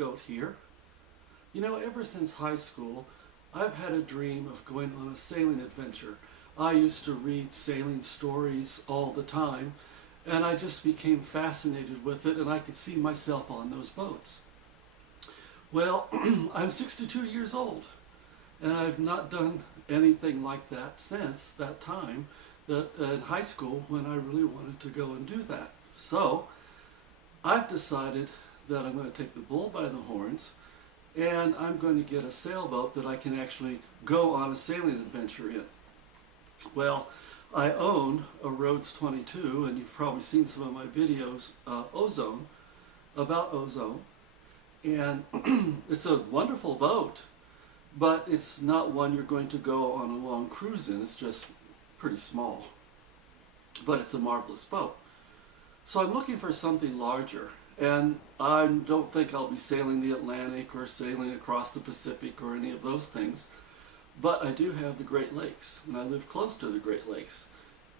Sailboat here. You know, ever since high school, I've had a dream of going on a sailing adventure. I used to read sailing stories all the time, and I just became fascinated with it, and I could see myself on those boats. Well, I'm 62 years old, and I've not done anything like that since that time in high school when I really wanted to go and do that. So I've decided that I'm going to take the bull by the horns, and I'm going to get a sailboat that I can actually go on a sailing adventure in. Well, I own a Rhodes 22, and you've probably seen some of my videos, about Ozone, and it's a wonderful boat, but it's not one you're going to go on a long cruise in. It's just pretty small, but it's a marvelous boat. So I'm looking for something larger, and I don't think I'll be sailing the Atlantic or sailing across the Pacific or any of those things, but I do have the Great Lakes, and I live close to the Great Lakes,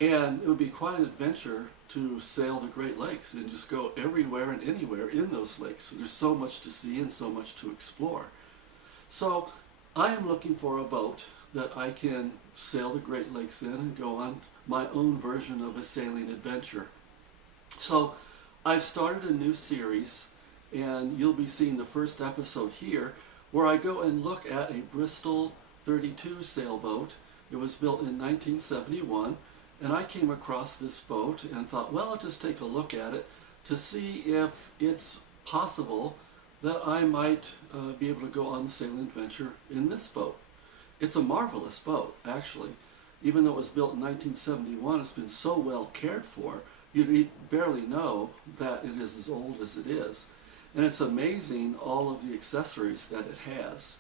and it would be quite an adventure to sail the Great Lakes and just go everywhere and anywhere in those lakes. There's so much to see and so much to explore. So I am looking for a boat that I can sail the Great Lakes in and go on my own version of a sailing adventure. So I've started a new series, and you'll be seeing the first episode here, where I go and look at a Bristol 32 sailboat. It was built in 1971, and I came across this boat and thought, well, I'll just take a look at it to see if it's possible that I might be able to go on the sailing adventure in this boat. It's a marvelous boat, actually. Even though it was built in 1971, it's been so well cared for, you barely know that it is as old as it is. And it's amazing all of the accessories that it has.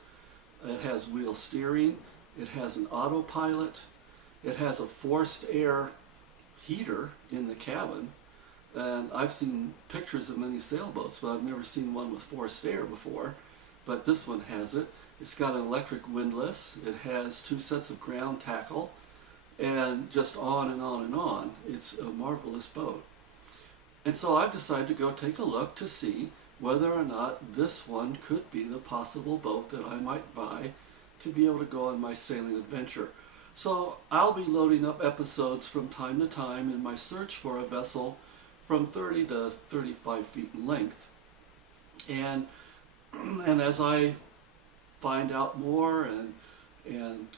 It has wheel steering, it has an autopilot, it has a forced air heater in the cabin. And I've seen pictures of many sailboats, but I've never seen one with forced air before. But this one has it. It's got an electric windlass. It has 2 sets of ground tackle, and just on and on and on. It's a marvelous boat. And so I've decided to go take a look to see whether or not this one could be the possible boat that I might buy to be able to go on my sailing adventure. So I'll be loading up episodes from time to time in my search for a vessel from 30 to 35 feet in length. And as I find out more and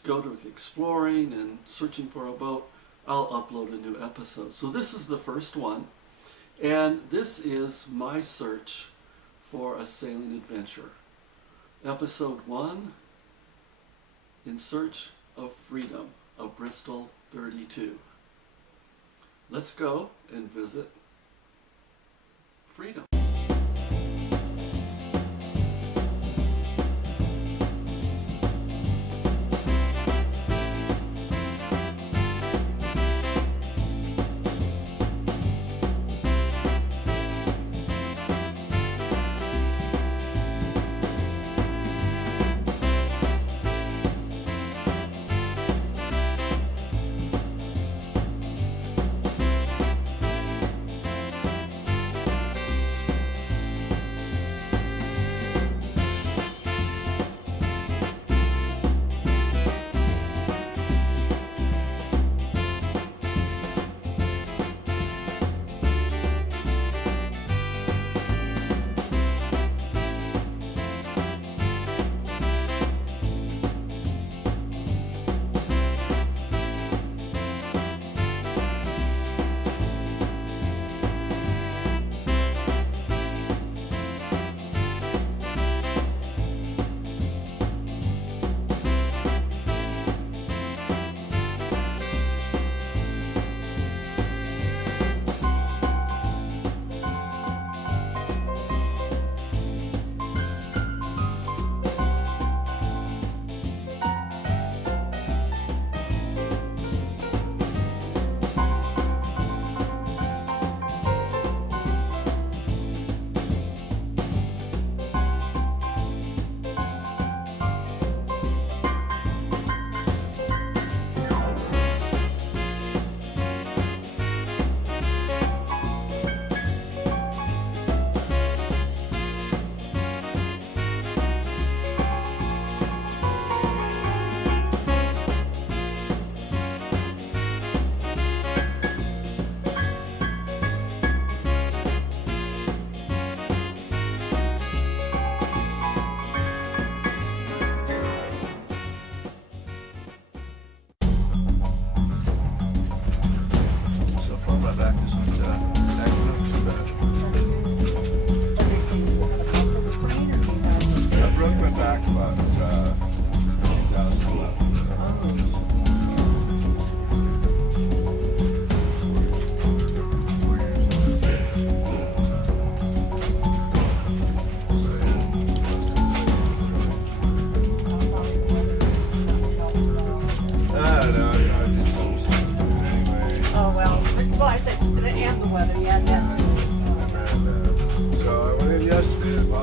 go to exploring and searching for a boat, I'll upload a new episode. So this is the first one, and this is my search for a sailing adventure. Episode 1, In Search of Freedom, a Bristol 32. Let's go and visit freedom.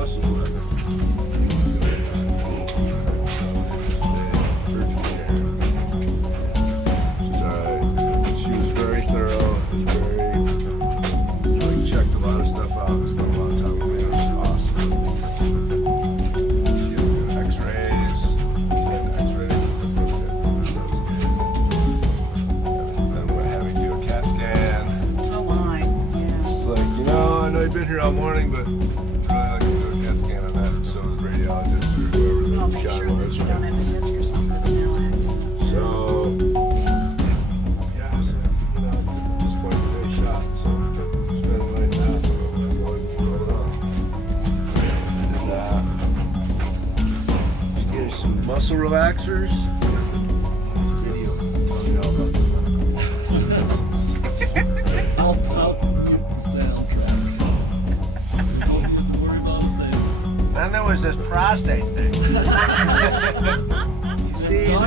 bosses left. She was very thorough and very, like, checked a lot of stuff out. We spent a lot of time with her. It was awesome. She had X-rays. Then we're having to do a CAT scan. Oh my, yeah. She's like, you know, I know you've been here all morning, but I'd really like to do a CAT scan on that. And so the radiologist or whoever I'll the make guy sure that was. you don't have a disc or something that's now active. So, yeah, so, you know, at this point, today's shot. So, spend the night now. So, I'm going to go and put it on. And, just getting some muscle relaxers. This video, tell me all about I'll get the soundtrack. You don't have to worry about a thing. Then there was this prostate thing. See, there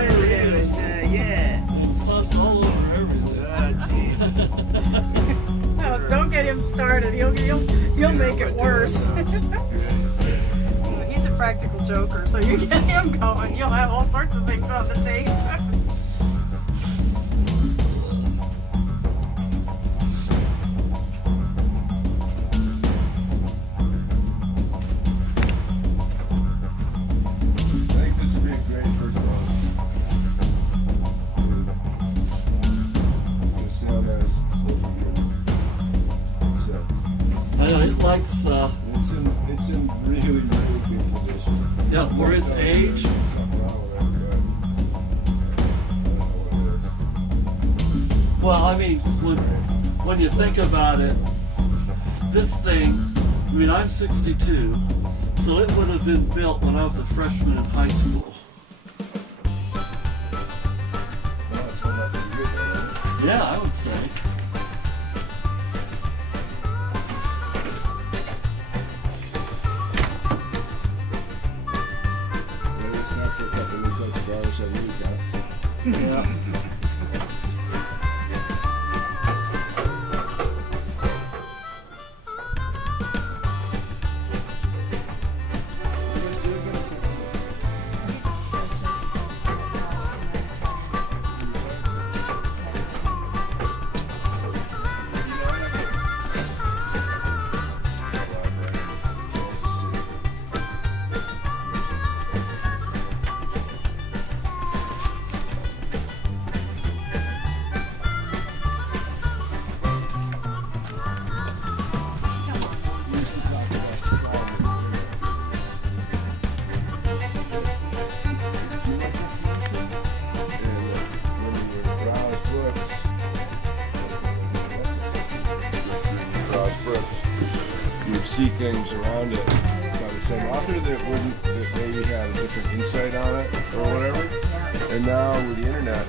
was, yeah. And pus all over everything. Ah, jeez. No, don't get him started. You'll make it worse. He's a practical joker, so you get him going, you'll have all sorts of things on the tape. I think this would be a great first one. It's going to sound nice and slow for you. So, It likes, it's in really, really good condition. yeah, for its age. Something wrong with it, but I don't know what Well, I mean, when you think about it, this thing, I mean, I'm 62, so it would have been built when I was a freshman in high school. it is. No, it's holding up pretty good though, right? Yeah, I would say. Maybe it's time for a couple new coach bars every week, huh? Yeah. Kansas City. You would see things around it by the same author that wouldn't, that maybe had a different insight on it or whatever. Yeah. And now with the internet,